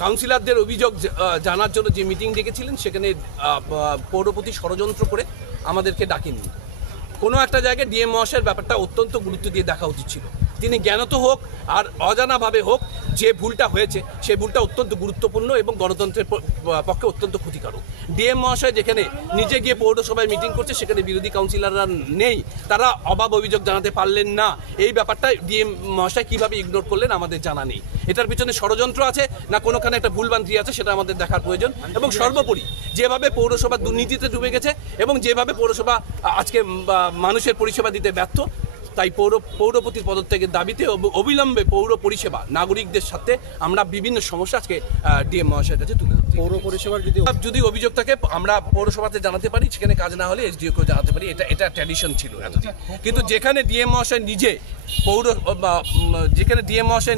কাউন্সিলরদের অভিযোগ জানার জন্য যে মিটিং ডেকেছিলেন সেখানে পৌরপতি ষড়যন্ত্র করে আমাদেরকে ডাকেননি। কোনো একটা জায়গায় ডিএম মহাশয়ের ব্যাপারটা অত্যন্ত গুরুত্ব দিয়ে দেখা উচিত ছিল। তিনি জ্ঞানত হোক আর অজানাভাবে হোক, যে ভুলটা হয়েছে সেই ভুলটা অত্যন্ত গুরুত্বপূর্ণ এবং গণতন্ত্রের পক্ষে অত্যন্ত ক্ষতিকারক। ডিএম মহাশয় যেখানে নিজে গিয়ে পৌরসভায় মিটিং করছে সেখানে বিরোধী কাউন্সিলররা নেই, তারা অভাব অভিযোগ জানাতে পারলেন না। এই ব্যাপারটা ডিএম মহাশয় কীভাবে ইগনোর করলেন আমাদের জানা নেই। এটার পিছনে ষড়যন্ত্র আছে না কোনোখানে একটা ভুলভ্রান্তি আছে সেটা আমাদের দেখার প্রয়োজন। এবং সর্বোপরি যেভাবে পৌরসভা দুর্নীতিতে ডুবে গেছে এবং যেভাবে পৌরসভা আজকে মানুষের পরিষেবা দিতে ব্যর্থ, তাই পৌরপতির পদত্যাগের দাবিতে অবিলম্বে পৌর পরিষেবা নাগরিকদের সাথে আমরা বিভিন্ন সমস্যা আজকে ডিএম মহাশয়ের কাছে তুলে ধরছি। পৌর পরিষেবার যদি অভিযোগ থাকে আমরা পৌরসভাতে জানাতে পারি, সেখানে কাজ না হলে এসডিওকেও জানাতে পারি, এটা ট্র্যাডিশন ছিল এতদিন। কিন্তু যেখানে ডিএম মহাশয়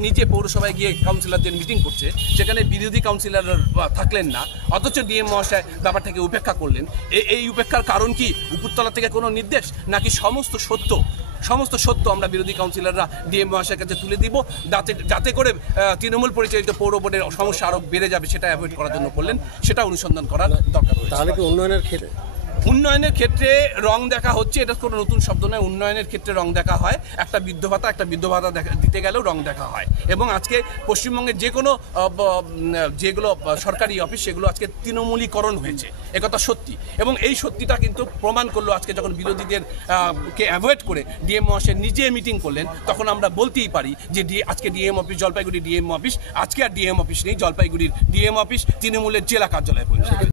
নিজে পৌরসভায় গিয়ে কাউন্সিলরদের মিটিং করছে, সেখানে বিরোধী কাউন্সিলর থাকলেন না, অথচ ডিএম মহাশয় ব্যাপারটাকে উপেক্ষা করলেন। এই উপেক্ষার কারণ কি উপরতলা থেকে কোনো নির্দেশ, নাকি সমস্ত সত্য আমরা বিরোধী কাউন্সিলররা ডিএম মহাশয়ের কাছে তুলে দিব, যাতে করে তৃণমূল পরিচালিত পৌর বোর্ডের সমস্যা আরও বেড়ে যাবে সেটা অ্যাভয়েড করার জন্য করলেন, সেটা অনুসন্ধান করার দরকার রয়েছে। তাহলে কি উন্নয়নের ক্ষেত্রে রং দেখা হচ্ছে, এটা কোনো নতুন শব্দ নয়। উন্নয়নের ক্ষেত্রে রং দেখা হয়, একটা বৃদ্ধ ভাতা দিতে গেলেও রং দেখা হয়। এবং আজকে পশ্চিমবঙ্গের যেগুলো সরকারি অফিস সেগুলো আজকে তৃণমূলীকরণ হয়েছে, একথা সত্যি। এবং এই সত্যিটা কিন্তু প্রমাণ করলো আজকে যখন বিরোধীদের কে অ্যাভয়েড করে ডিএম মহাশয় নিজে মিটিং করলেন, তখন আমরা বলতেই পারি যে আজকে DM office, Jalpaiguri DM office, আজকে আর ডিএম অফিস নেই, জলপাইগুড়ির ডিএম অফিস তৃণমূলের জেলা কার্যালয়ে পরিণত।